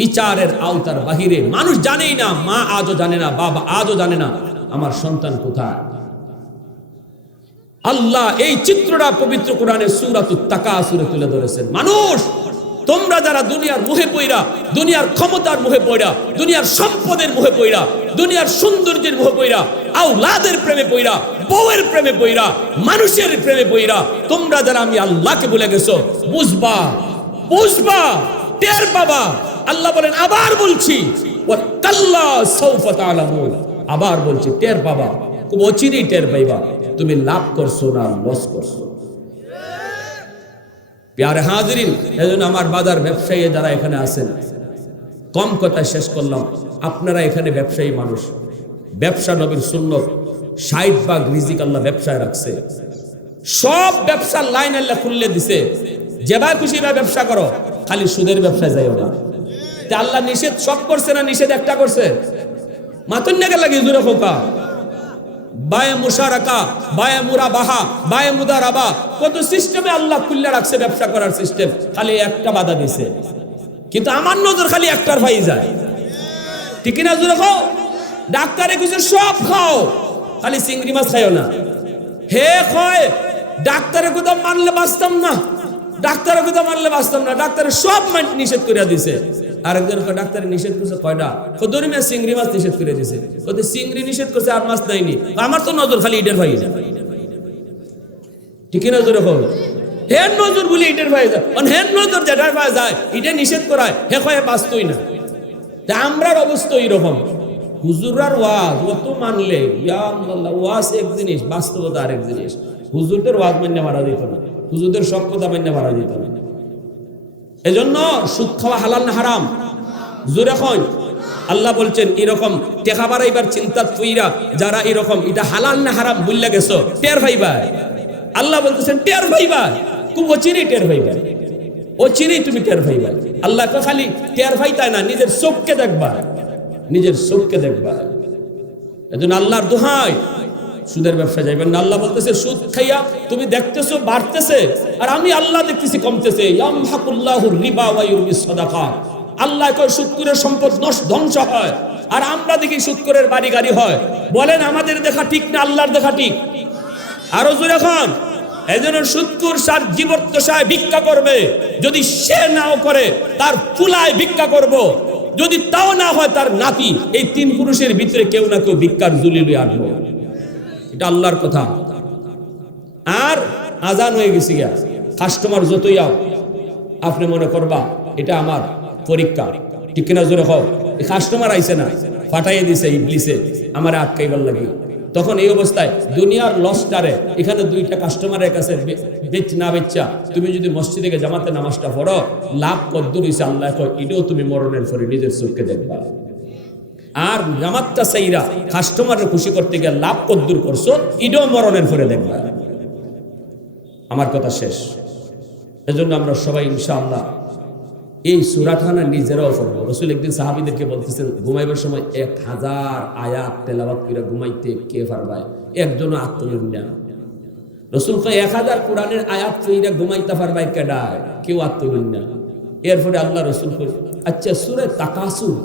বিচারের আওতার বাহিরে, মানুষ জানেই না, মা আজও জানে না, বাবা আজও জানে না আমার সন্তান কোথায়। আল্লাহ এই চিত্রটা পবিত্র কোরআনের সূরাতুত তাকাসুরে তুলে ধরেছেন। মানুষ তোমরা যারা দুনিয়ার মোহে পইরা, দুনিয়ার ক্ষমতার মোহে পইরা, দুনিয়ার সম্পদের মোহে পইরা, দুনিয়ার সৌন্দর্যের মোহে পইরা, আওলাদের প্রেমে পইরা, বউয়ের প্রেমে পইরা, মানুষের প্রেমে পইরা, তোমরা যারা আমি আল্লাহকে ভুলে গেছো, বুঝবা, বুঝবা, টের পাবা। আল্লাহ বলেন, আবার বলছি, ওয়াকাল্লা সাউফা তাআলামুন, আবার বলছি, টের পাবা, খুব অচিরেই টের পাইবা তুমি লাভ করছো না লস করছো। প্যারে হাজিরিন, এজন্য আমার বাজার ব্যবসায়ী যারা এখানে আছেন, কম কথা শেষ করলাম, আপনারা এখানে ব্যবসায়ী মানুষ, ব্যবসা নবীর সুন্নত, 60 ভাগ রিজিক আল্লাহ ব্যবসায় রাখছে। সব ব্যবসার লাইন আল্লাহ খুললে দিছে, যেভাবে খুশি ভাবে ব্যবসা করো, খালি সুদের ব্যবসায় যাইও না। তা আল্লাহ নিষেধ সব করছে না নিষেধ একটা করছে? মাতন নাকে লাগে জুরে খোকা, বায়ে মুশারাকা, বায়ে মুরাবাহা, বায়ে মুদারাবা, কত সিস্টেমে আল্লাহ খুললে রাখছে ব্যবসা করার সিস্টেম, খালি একটা বাধা দিছে। কিন্তু আমার নজর খালি একটার ভাই যায়, ঠিক না জুরে খাও। ডাক্তারে কিছু সব খাও, খালি চিংড়ি মাছ খাইও না। হে কয় ডাক্তারের কথা মানলে বাঁচতাম না, ডাক্তারের কথা মানলে বাঁচতাম না, ডাক্তারের সব নিষেধ করে দিছে। আরেকজন ডাক্তারে নিষেধ করছে কয়টা, ধরিমে চিংড়ি মাছ নিষেধ করে দিছে, ওদের চিংড়ি নিষেধ করছে আর মাছ নাইনি। আমার তো নজর খালি ইটের ভাই যায়, ঠিক না জোরে হোক। হের নজর বলি ইটের ভাই যায়, হের নজর যেটার ভাই যায় এটা নিষেধ করায়, হে কয়ে বাঁচতই না। আমরার অবস্থা এইরকম। হুজুরার ওয়াজ অত মানলে, ইয়া আল্লাহ, ওয়াজ এক জিনিস, বাস্তবতা আরেক জিনিস। হুজুরদের ওয়াজ মান্য মারা যেত না, হুজুরদের সব কথা মান্য মারা যেত না। এজন্য সুদ খাওয়া হালাল না হারাম? জোরে কন। আল্লাহ বলছেন এরকম টেকা বাড়াইবার চিন্তা তুইরা যারা এরকম এটা হালাল না হারাম বুঝলা গেছো, টের ভাইবা। আল্লাহ বলতেছেন টের ভাইবা, খুব অচিরেই টের ভাইবা, অচিরেই তুমি টের ভাইবা। আল্লাহ খালি টের ভাই তাই না, নিজের চোখকে দেখবা, নিজের চোখকে দেখবা। এজন্য আল্লাহর দোহাই, সুদের ব্যবসা যাইবেন না। আল্লাহ বলতেছে সুদ খাইয়া তুমি দেখতেছো বাড়তেছে, আর আমি আল্লাহ দেখতেছি কমতেছে। ইয়ামহাকুল্লাহুর রিবা ওয়া ইউরবিস সাদাকাত। আল্লাহ কয় সুদখোরের সম্পদ ধ্বংস হয়, আর আমরা দেখি সুদখোরের বাড়ি গাড়ি হয়। বলেন আমাদের দেখা ঠিক না আল্লাহর দেখা ঠিক? আরো জোরে খান। এজন্য সুদখোর সার জীবদ্দশায় ভিক্ষা করবে, যদি সে নাও করে তার ফুলায় ভিক্ষা করব, যদি তাও না হয় তার নাতি। এই 3 পুরুষের ভিতরে কেউ না কেউ ভিক্ষার ঝুলি লইয়া আনবো, এটা আল্লাহর কথা। আর আজান হয়ে গেছে গিয়া, কাস্টমার যতই আও আপনি মনে করবা এটা আমার পরীক্ষা, ঠিক কিনা জোরে হোক। কাস্টমার আইছে না, ফাটাইয়ে দিছে ইবলিসে আমার আটকাইবার লাগে। তখন এই অবস্থায় দুনিয়ার লসটারে এখানে 2টা কাস্টমারের কাছে না বেচা তুমি যদি মসজিদে জামাতে নামাজটা পড়ো, লাভ কদ্দুর হইছে আল্লাহ কয় এটাও তুমি মরণের পরে নিজের চোখকে দেখবা। আর জামাতটা চাইরা কাস্টমারের খুশি করতে গিয়ে লাভ কদ্দুর করছো, এটাও মরণের পরে দেখবা। আমার কথা শেষ। এজন্য আমরা সবাই ইনশাআল্লাহ এই সূরাখানা নিজেরাও পড়বো। রাসূল একদিন সাহাবীদেরকে বলতেছেন ঘুমাইবার সময় 1000 আয়াত তেলাওয়াত করে ঘুমাইতে কে পারবে? একজনও আত্মনির্ভর না। রাসূল কয় 1000 কোরআনের আয়াত কইরা ঘুমাইতে পারবে কেডা? কেউ আত্মনির্ভর না। এরপরে আল্লাহ রাসূল কয় আচ্ছা সূরা তাকাসুর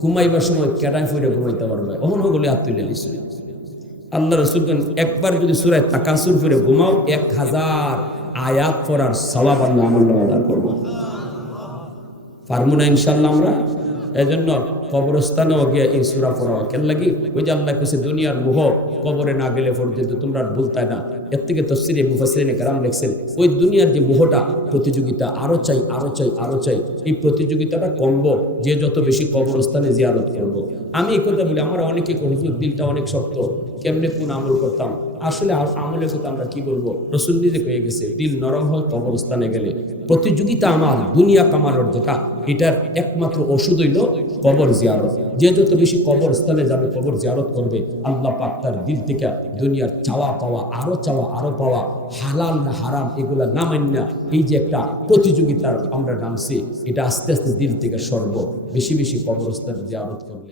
ঘুমাইবার সময় কেটায় ফিরে ঘুমাইতে পারবে, অহন হলে হাত তুলে নিছে। আল্লাহ রাসূল একবার যদি সূরা তাকাসুর ফিরে ঘুমাও 1000 আয়াত পড়ার সওয়াব আল্লাহ আমলনামায় দান করবো। পারবো না ইনশাআল্লাহ আমরা। এজন্য কবরস্থানেও গিয়ে এই সূরা পড়া কেন লাগি? ওই যে আল্লাহ কাছে দুনিয়ার মোহ কবরে না গেলে পর্যন্ত তোমরা ভুলতাই না। এর থেকে তাফসীরে মুফাসসিরিনে কেরাম লিখছেন ওই দুনিয়ার যে মোহটা, প্রতিযোগিতা, আরো চাই আরো চাই আরো চাই, এই প্রতিযোগিতাটা কমবো যে যত বেশি কবরস্থানে জিয়ারত করব। আমি এই কথা বলি, আমার অনেকে হুজুর দিলটা অনেক শক্ত, কেমনে কোন আমল করতাম। আসলে আমলের কথা আমরা কি বলবো, রাসূল নিজে কয়ে গেছে দিল নরম হয় কবরস্থানে গেলে। প্রতিযোগিতা আমার দুনিয়া কামানোর দেখা, এটার একমাত্র ওষুধ হইল কবর জিয়ারত। যে যত বেশি কবরস্থানে যাবে, কবর জিয়ারত করবে, আল্লাহ পাক তার দিল থেকে দুনিয়ার চাওয়া পাওয়া, আরো চাওয়া আরো পাওয়া, হালাল না হারাম এগুলা না মান্না, এই যে একটা প্রতিযোগিতার আমরা নামছি, এটা আস্তে আস্তে দিল থেকে সরব। বেশি বেশি কবরস্থানে জিয়ারত করবে।